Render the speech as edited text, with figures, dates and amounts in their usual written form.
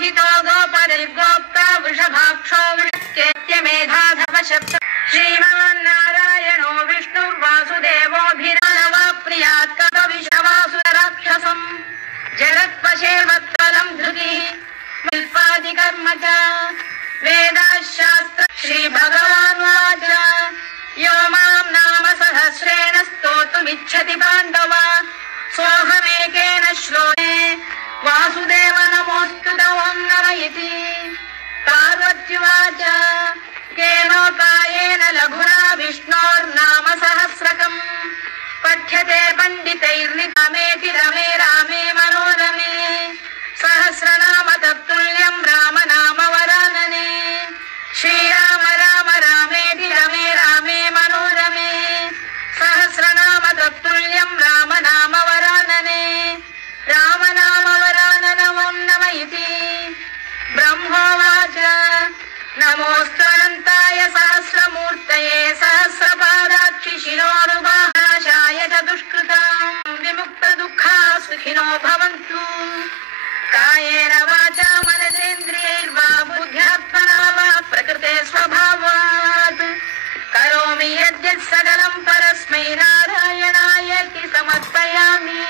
हितो गोपरिर्गोप्ता वृषभाक्षो वृषत्येत्य मेधाधव शब्द श्रीमान्नारायणो विष्णुर्वासुदेवोऽभिरानवाप्नुयात् कपविषवासुरराक्षसम् जगत्पशेवत्फलम् धृतिः शिल्पादिकर्म च वेदाशास्त्र श्रीभगवानुवाच यो मां नाम सहस्रेण स्तोतुमिच्छति पाण्डव सोऽहमेकेन श्लोके वासुदेव नमोऽस्तु तवं इति पार्वत्युवाच केनोपायेन लघुना विष्णोर्नाम सहस्रकम् पठ्यते पण्डितैर्नितमेति रमे रामे मनोरमे सहस्रनाम तत्तुल्यं राम नाम वरानने श्रीराम राम रामेति रमे रामे मनोरमे सहस्रनाम तत्तुल्यं राम नाम वरानने राम नाम वराननवं नम इति ब्रह्मोवाच नमोऽस्त्वनन्ताय सहस्रमूर्तये सहस्रपादाक्षि शिरोरुभाषाय च दुष्कृतां विमुक्तदुःखा सुखिनो भवन्तु कायेन वाचा मनसेन्द्रियैर्वा बुद्ध्यात्मना वा प्रकृते स्वभावात् करोमि यद्यत् सकलं परस्मै नारायणायेति समर्पयामि।